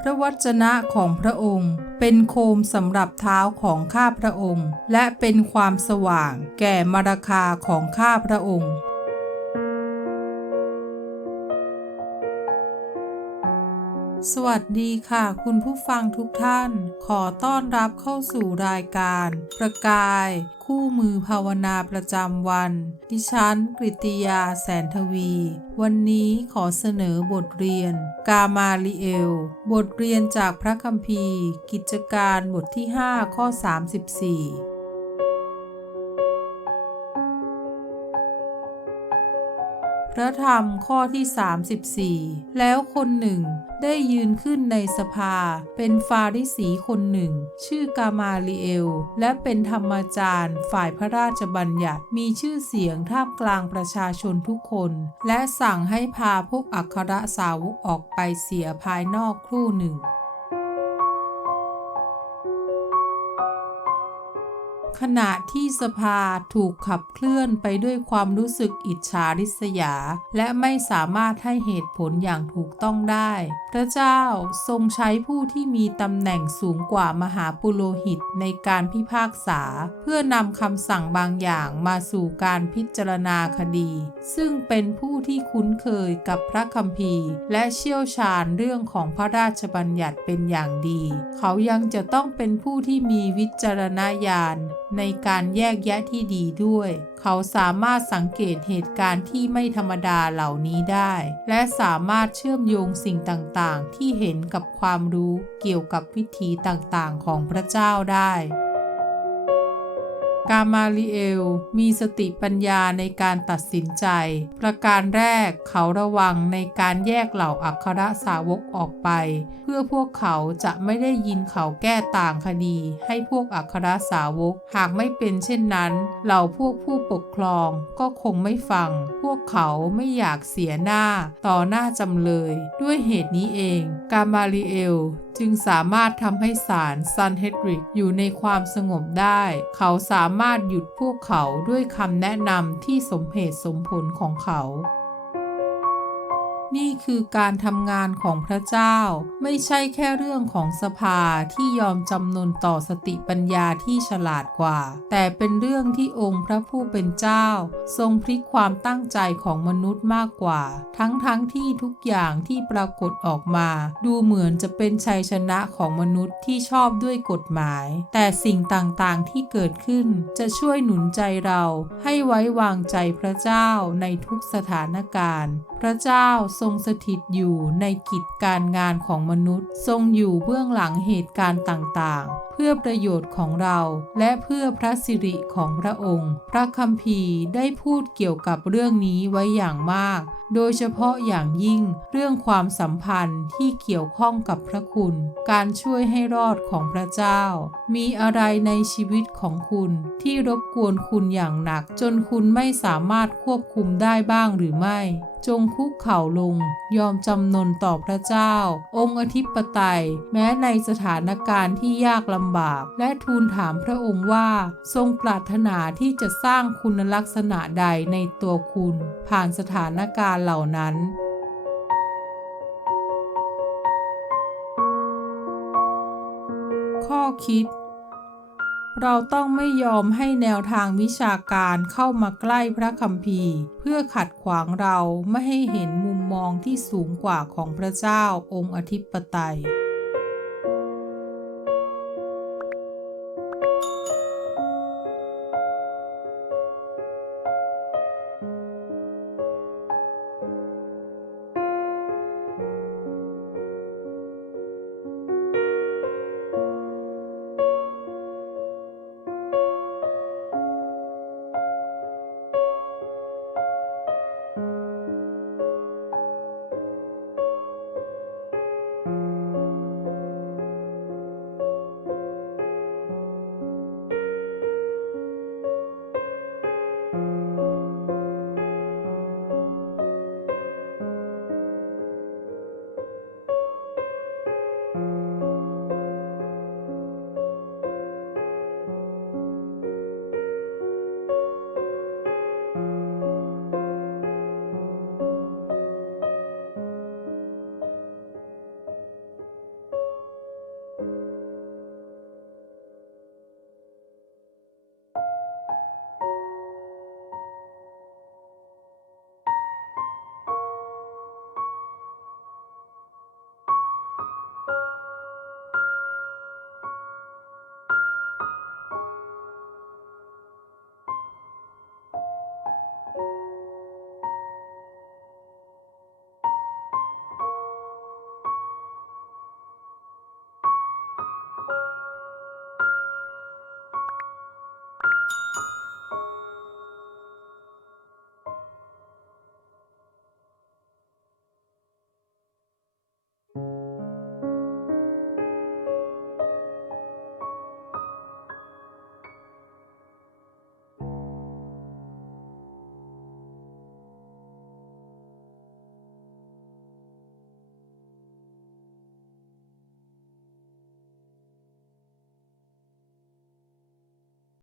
พระวจนะของพระองค์ เป็นโคมสำหรับเท้าของข้าพระองค์ และเป็นความสว่างแก่มรคาของข้าพระองค์ สวัสดีค่ะ คุณผู้ฟังทุกท่าน ขอต้อนรับเข้าสู่รายการ ประกาย คู่มือภาวนาประจำวัน ดิฉันกริติยาแสนทวี วันนี้ขอเสนอบทเรียน กามาลิเอล บทเรียนจากพระคัมภีร์ กิจการบทที่ 5 ข้อ 34 พระธรรมข้อที่ 34 แล้วคนหนึ่ง ได้ยืนขึ้นในสภา เป็นฟาริสีคนหนึ่ง ชื่อกามาลิเอล และเป็นธรรมจารย์ฝ่ายพระราชบัญญัติมีชื่อเสียงท่ามกลางประชาชนทุกคน และสั่งให้พาพวกอัครสาวกออกไปเสียภายนอกครู่หนึ่ง ขณะที่สภาถูกขับเคลื่อนไปด้วยความรู้สึกอิจฉาริษยา และไม่สามารถให้เหตุผลอย่างถูกต้องได้ พระเจ้าทรงใช้ผู้ที่มีตำแหน่งสูงกว่ามหาปุโรหิตในการพิพากษา เพื่อนำคำสั่งบางอย่างมาสู่การพิจารณาคดี ซึ่งเป็นผู้ที่คุ้นเคยกับพระคัมภีร์ และเชี่ยวชาญเรื่องของพระราชบัญญัติเป็นอย่างดี เขายังจะต้องเป็นผู้ที่มีวิจารณญาณในการแยกแยะที่ดีด้วย เขาสามารถสังเกตเหตุการณ์ที่ไม่ธรรมดาเหล่านี้ได้ และสามารถเชื่อมโยงสิ่งต่างๆ ที่เห็นกับความรู้เกี่ยวกับวิธีต่างๆ ของพระเจ้าได้ กามาลิเอลมีสติปัญญาในการตัดสินใจ ประการแรกเขาระวังในการแยกเหล่าอัครสาวกออกไป เพื่อพวกเขาจะไม่ได้ยินเขาแก้ต่างคดีให้พวกอัครสาวก หากไม่เป็นเช่นนั้น เหล่าพวกผู้ปกครองก็คงไม่ฟัง พวกเขาไม่อยากเสียหน้าต่อหน้าจำเลย ด้วยเหตุนี้เอง กามาลิเอล จึงสามารถทำให้ศาลซันเฮดริกอยู่ในความสงบได้ เขาสามารถหยุดพวกเขาด้วยคำแนะนำที่สมเหตุสมผลของเขา นี่คือการทำงานของพระเจ้า ไม่ใช่แค่เรื่องของสภาที่ยอมจำนนต่อสติปัญญาที่ฉลาดกว่า แต่เป็นเรื่องที่องค์พระผู้เป็นเจ้า ทรงพลิกความตั้งใจของมนุษย์มากกว่า ทั้งๆทที่ทุกอย่างที่ปรากฏออกมา ดูเหมือนจะเป็นชัยชนะของมนุษย์ที่ชอบด้วยกฎหมาย แต่สิ่งต่างๆที่เกิดขึ้นจะช่วยหนุนใจเราให้ไว้วางใจพระเจ้าในทุกสถานการณ์พระเจ้าทรงสถิตอยู่ในกิจการงานของมนุษย์ ทรงอยู่เบื้องหลังเหตุการณ์ต่างๆ พื่อประโยชน์ของเรา และเพื่อพระสิริของพระองค์ พระคัมภีร์ได้พูดเกี่ยวกับเรื่องนี้ไว้อย่างมาก โดยเฉพาะอย่างยิ่งเรื่องความสัมพันธ์ที่เกี่ยวข้องกับพระคุณ การช่วยให้รอดของพระเจ้า มีอะไรในชีวิตของคุณที่รบกวนคุณอย่างหนัก จนคุณไม่สามารถควบคุมได้บ้างหรือไม่จงคุกเข่าลง ยอมจำนนต่อพระเจ้า องค์อธิปไตย แม้ในสถานการณ์ที่ยากลำำบาก และทูลถามพระองค์ว่า ทรงปรารถนาที่จะสร้างคุณลักษณะใดในตัวคุณ ผ่านสถานการณ์เหล่านั้นข้อคิด เราต้องไม่ยอมให้แนวทางวิชาการเข้ามาใกล้พระคัมภีร์ เพื่อขัดขวางเราไม่ให้เห็นมุมมองที่สูงกว่าของพระเจ้าองค์อธิปไตย